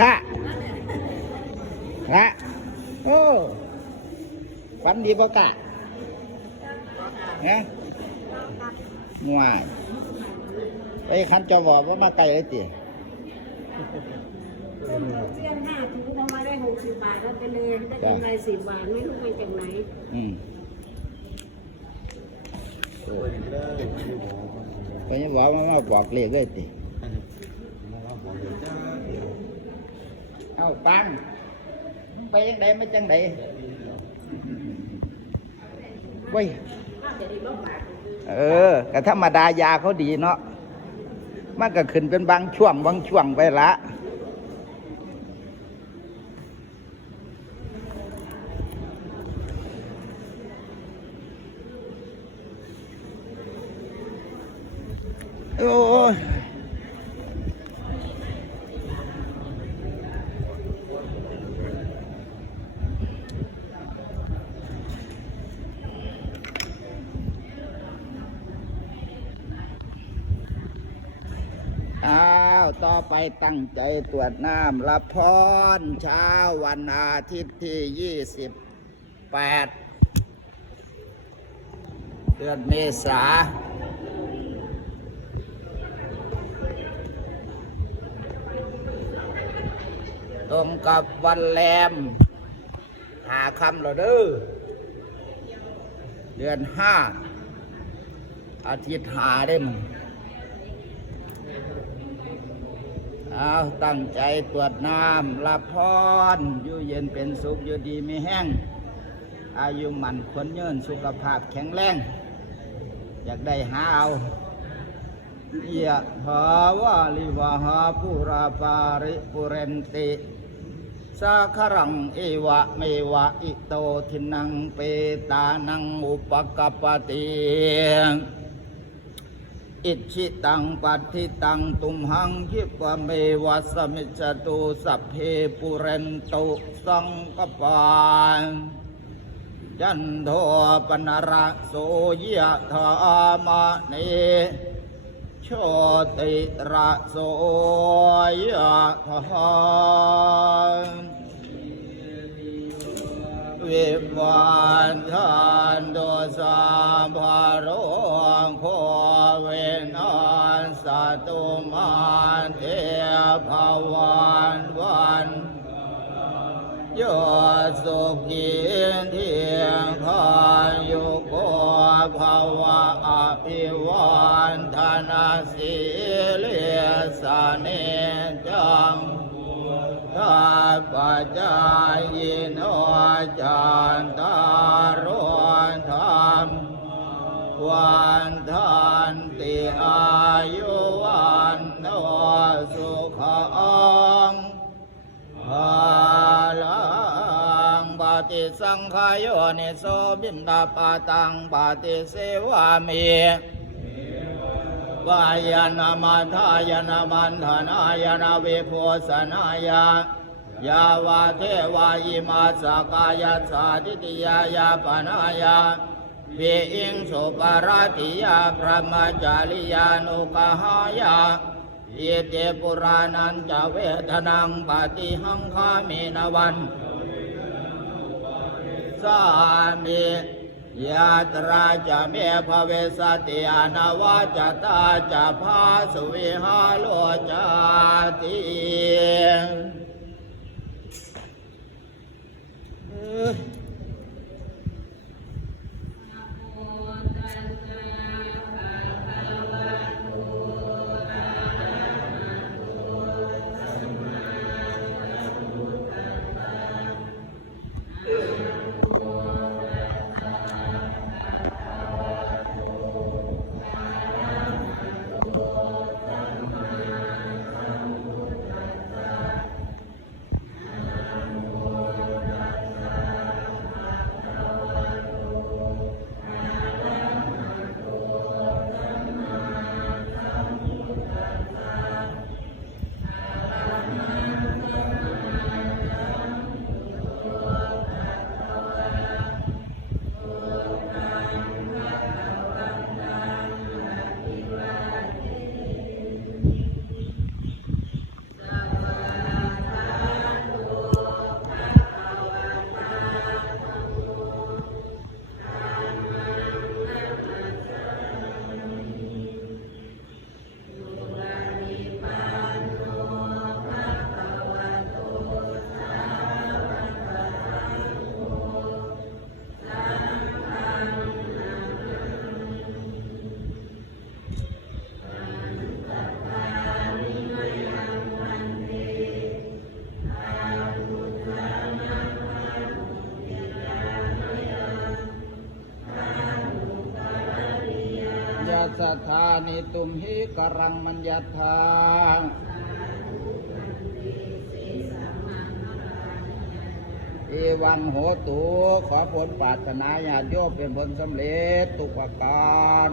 ค่ะค่ะโอ้ฝันดีปะกะนะง่วยไอ้คันจะบอกว่ามาไกลเลยติส้มเสี้ยนห้าถุงทำมาได้หกสิบบาทแล้วไปเลยได้กำไรสิบบาทไม่รู้มาจากไหน อืมเออไปยังบอกว่ามาบอกเลขเลยติ เอาปังมึงไปยังไงไม่จังไดเว้ยเออก็ธรรมดายาเขาดีเนาะมันก็ขึ้นเป็นบางช่วงบางช่วงไปละโอ้ อ้าวต่อไปตั้งใจตรวจน้ำรับพรเช้าวันอาทิตย์ที่ยี่สิบแปดเดือนเมษาตรงกับวันแรมหาคำหรอเด้อเดือนห้าอาทิตย์หาได้มึง เอาตั้งใจตรวจน้ำรับพรอยู่เย็นเป็นสุขอยู่ดีไม่แห้ง อายุมันคนยืนสุขภาพแข็งแรง อยากได้หาเอายะภาวาลิวหาปุราปาริปุเรนติ สาครังเอวะเมวะอิโตทินังเปตานังอุปกปติ อิชิตังปัติตังตุมหังยิปะเมวะสมิจตุสัพเพปุเรนตุสังกปานจันโทปนระโสยะธามะเนโชติระโสยะธาวิวันทานโดสามภารงโค วนอนสตุมันเทภวันวันโยสุขีเทียงทานโยโกภาวะอภิวันธนาสีเลสเนจังข้าพเจ้ายินอจันตารวนธรรมวันทัน สุขังภาลังปฏิสังขายโยนิโสบินดาปตังปฏิเสวามีวายานามาทายานามันธนายานาเวโพสนายายาวาเทวายิมาสกายาสาดิติยายาปนายาเวอิงสุปาราติยาพระมจาริยานุกหายา เยเตปุรานันจะเวทนังปฏิหังคามินวันสามียาตราจะเมภเวสติอนาวาจตาจะพาสุวิหาโลจาติ สัทธานิตุมหิกรังมัญญาทาเอวังโหตุขอผลปรารถนาญาติโยมเป็นผลสำเร็จทุกประการ